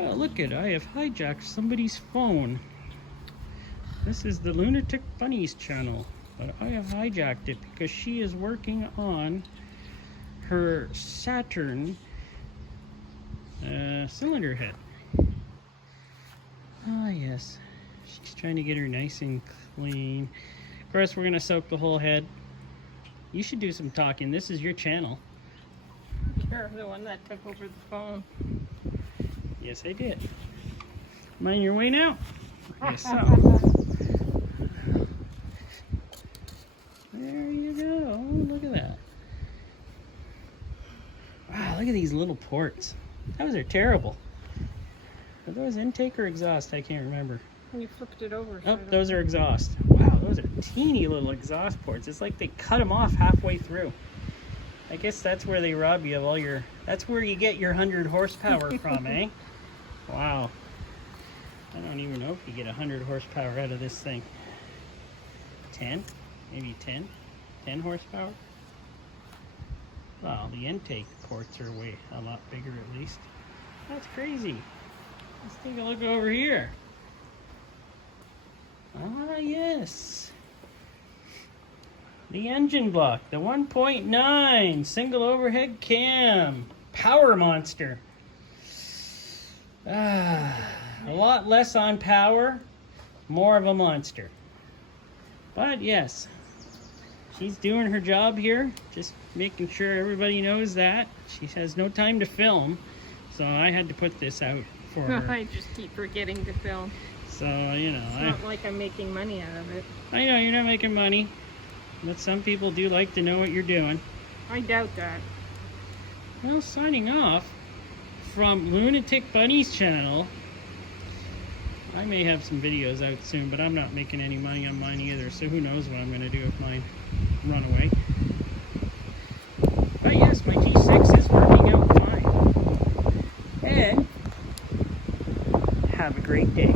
Oh, look it, I have hijacked somebody's phone. This is the Lunatic Bunnies channel, but I have hijacked it because she is working on her Saturn cylinder head. Ah, yes. She's trying to get her nice and clean. Of course, we're going to soak the whole head. You should do some talking. This is your channel. You're the one that took over the phone. Yes, I did. Am I on your way now? Yes, so. There you go. Oh, look at that. Wow, look at these little ports. Those are terrible. Are those intake or exhaust? I can't remember. You flipped it over. Oh, those are exhaust. Wow, those are teeny little exhaust ports. It's like they cut them off halfway through. I guess that's where they rob you of all your... That's where you get your 100 horsepower from, eh? Wow. I don't even know if you get 100 horsepower out of this thing. 10? Maybe 10? 10 horsepower? Wow, the intake ports are a lot bigger at least. That's crazy. Let's take a look over here. Ah, yes. The engine block, the 1.9 single overhead cam, power monster. A lot less on power, more of a monster. But yes, she's doing her job here, just making sure everybody knows that. She has no time to film, so I had to put this out for her. I just keep forgetting to film. So, you know. It's not like I'm making money out of it. I know you're not making money, but some people do like to know what you're doing. I doubt that. Well, signing off from Lunatic Bunnies channel. I may have some videos out soon, but I'm not making any money on mine either, so who knows what I'm going to do if mine run away. But yes, my G6 is working out fine. And have a great day.